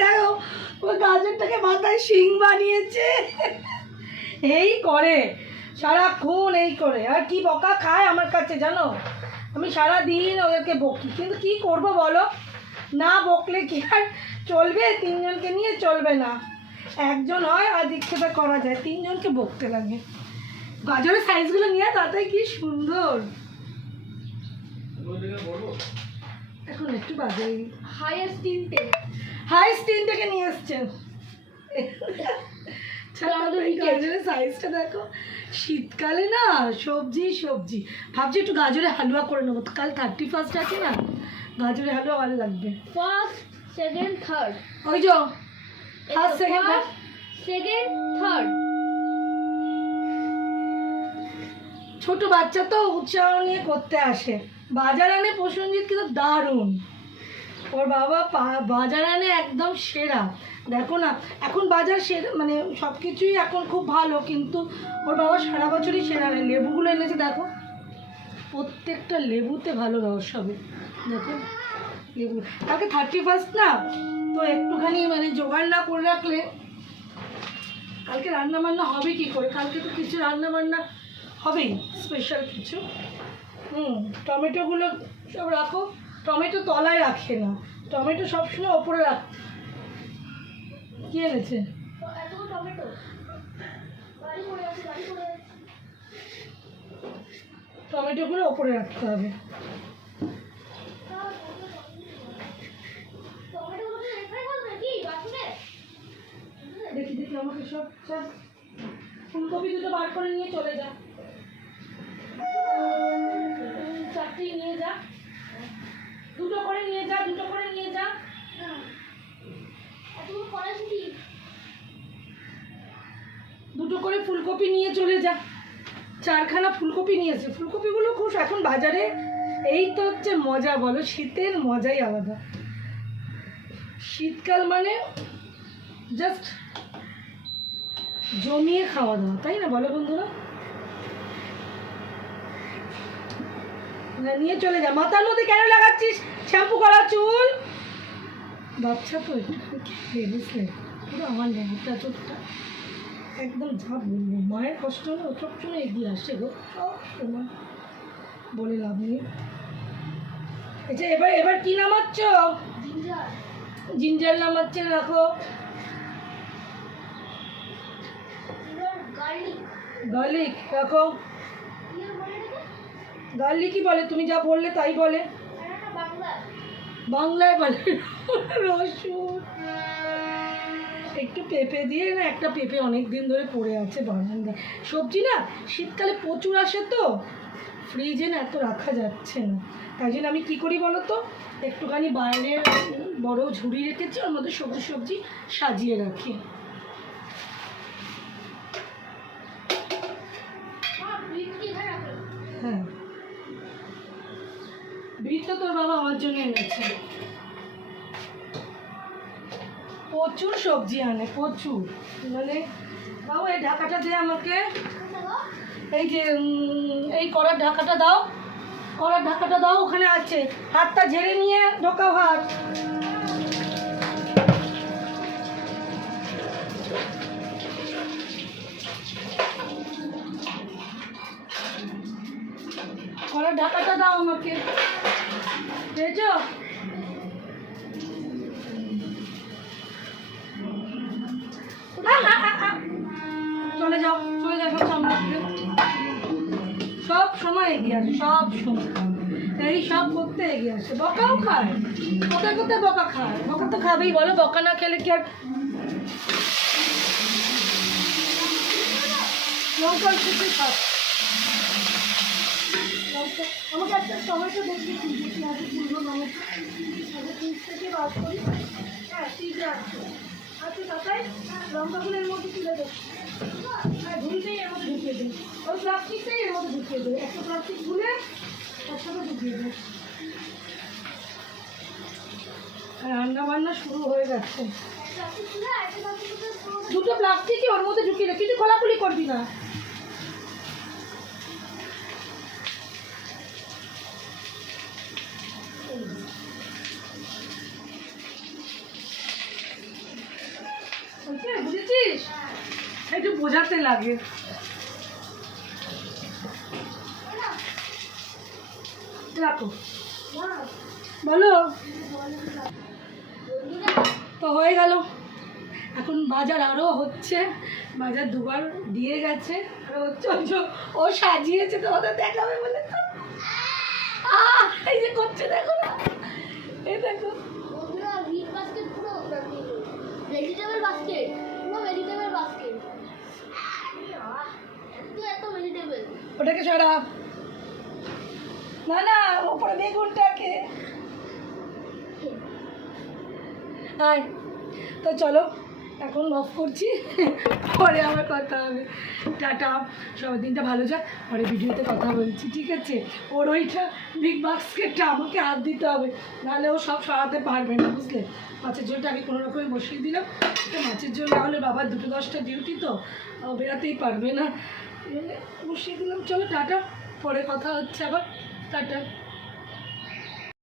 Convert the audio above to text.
দেখো ও গাজরটাকে মাথায় শিং বানিয়েছে। এই করে সারাক্ষণ এই করে, আর কি বকা খায় আমার কাছে জানো। আমি সারাদিন ওদেরকে বকি, কিন্তু কি করব বলো, না বকলে কি আর চলবে? তিনজনকে নিয়ে চলবে না, একজন হয় আর দীক্ষিতা করা যায়, তিনজনকে বকতে লাগে। গাজরের সাইজগুলো নিয়ে তাতেই কি সুন্দর। এখন একটু বাজে হাইস্ট তিনটেকে নিয়ে এসছেন। গাজরের সাইজটা দেখো, শীতকালে না সবজি সবজি ভাবছি একটু গাজরের হালুয়া করে নেবো, কাল 31 আছে না, গাজরের হালুয়া ভালো লাগবে। ফার্স্ট সেকেন্ড থার্ড, ওই যে ফার্স্ট সেকেন্ড থার্ড। ছোট বাচ্চা তো উৎসাহ নিয়ে করতে আসে। বাজার আনে প্রসেনজিৎ কিন্তু দারুণ, ওর বাবা বাজার আনে একদম সেরা। দেখো না এখন বাজার সেরা, মানে সব কিছুই এখন খুব ভালো, কিন্তু ওর বাবা সারা বছরই সেরা আনে। লেবুগুলো এনেছে দেখো, প্রত্যেকটা লেবুতে ভালো রস হবে। দেখো লেবু, কালকে 31 না, তো একটুখানি মানে জোগাড় না করে রাখলে কালকে রান্না বান্না হবে কি করে? কালকে তো কিছু রান্না বান্না হবেই, স্পেশাল কিছু। টমেটোগুলো সব রাখো, টমেটো তলায় রাখে না, টমেটো সবসময় ওপরে রাখ। কি এনেছে? টমেটোগুলো ওপরে রাখতে হবে। দেখি দেখি আমাকে সব সব ফুলকপি দুটো বার করে নিয়ে চলে যা, চারটি নিয়ে যা, দুটো করে নিয়ে যা, দুটো করে নিয়ে যা। দুটো করে ফুলকপি নিয়ে চলে যা, 4খানা ফুলকপি নিয়েছে। ফুলকপিগুলো খুব এখন বাজারে, এই তো হচ্ছে মজা বলো, শীতের মজাই আলাদা। শীতকাল মানে জাস্ট জমিয়ে খাওয়া দাওয়া, তাই না বলো বন্ধুরা? নিয়ে চলে যা। মাথার মধ্যে কেন লাগাচ্ছিস শ্যাম্পু করা চুল? বাচ্চা তো বুঝলে, পুরো আমার নেমটা চোখটা একদম যা বলবো, মায়ের কষ্ট না সবসময় এগিয়ে আসে গো, সব সময় বলে লাভ নেই। আচ্ছা এবার এবার কি নামাচ্ছ? জিঞ্জার নামাচ্ছে, রাখো। গার্লিক রাখো। গার্লিকই বলে, তুমি যা বললে তাই বলে, বাংলায় বলে রসুন। একটু পেঁপে দিয়ে না, একটা পেঁপে অনেক দিন ধরে পড়ে আছে বারান্দায়। সবজি না শীতকালে প্রচুর আসে তো, ফ্রিজে না এত রাখা যাচ্ছে না, তাই জন্য আমি কী করি বলো তো, একটুখানি বাইরে বড় ঝুড়ি রেখেছি, ওর মধ্যে সবুজ সবজি সাজিয়ে রাখি। হ্যাঁ বিট তো তোর বাবা আমার জন্য এনেছে, প্রচুর সবজি আনে প্রচুর। মানে বাবু এই ঢাকাটা দে আমাকে, এই যে এই কড়ার ঢাকাটা দাও, কড়ার ঢাকাটা দাও, ওখানে আছে, হাতটা ঝেড়ে নিয়ে ঢোকাও হাত। কড়ার ঢাকাটা দাও আমাকে, বুঝেছো? চলে যাও চলে যাও, সব সামনে সব সময় এগিয়ে আসে, সব সময় এই সব করতে এগিয়ে আসে। বকাও খায়, কোথায় কোথায় বকা খায়, বকা তো খাবেই বলো, বকা না খেলে কি আর। লঙ্কা একটু খাও, আমাকে একটা টমেটো দেখবি, আগে তুলবো টমেটো, আগে ফ্রিজ থেকে বার করি। হ্যাঁ ফ্রিজে আছে, আচ্ছা তাতাই লঙ্কাগুলো এর মধ্যে তুলে দেবো, হ্যাঁ ঝুলতেই এর মধ্যে ঢুকিয়ে দেবো, ওই প্লাস্টিকটাই এর মধ্যে ঢুকিয়ে দেবো, একটা প্লাস্টিক খুলে তার সাথে ঢুকিয়ে দেবো। রান্না বান্না শুরু হয়ে গেছে, দুটো প্লাস্টিকই ওর মধ্যে ঢুকিয়ে দেবো, কিছু খোলাখুলি করবি না। একটু বোঝাতে লাগে। রাখো, বলো। তো হয়ে গেল, এখন বাজার আরও হচ্ছে, বাজার দুবার দিয়ে গেছে আরও হচ্ছে। ওই যে ও সাজিয়েছে তোমাদের দেখাবে বলে তো। এই যে করছে দেখো না, এই দেখো। বন্ধুরা বিগ বাস্কেট পুরো ভেজিটেবল বাস্কেট, পুরো ভেজিটেবল বাস্কেট। এত ভেজিটেবল। ওটাকে সরা, না না ওপরে বেগুনটাকে। আয়, তো চলো এখন অফ করছি, পরে আবার কথা হবে। টাটা, সব দিনটা ভালো যাক, পরে ভিডিওতে কথা বলছি, ঠিক আছে? ওর ওইটা বিগ বাস্কেটটা আমাকে হাত দিতে হবে, নাহলে ও সব সরাতে পারবে না, বুঝলে? মাছের ঝোলটা আমি কোনো রকমে বসিয়ে দিলাম, তো মাছের ঝোল না হলে বাবার 2-10টা ডিউটি, তো ও বেরাতেই পারবে না, বসিয়ে দিলাম। চলো টাটা, পরে কথা হচ্ছে আবার, টাটা।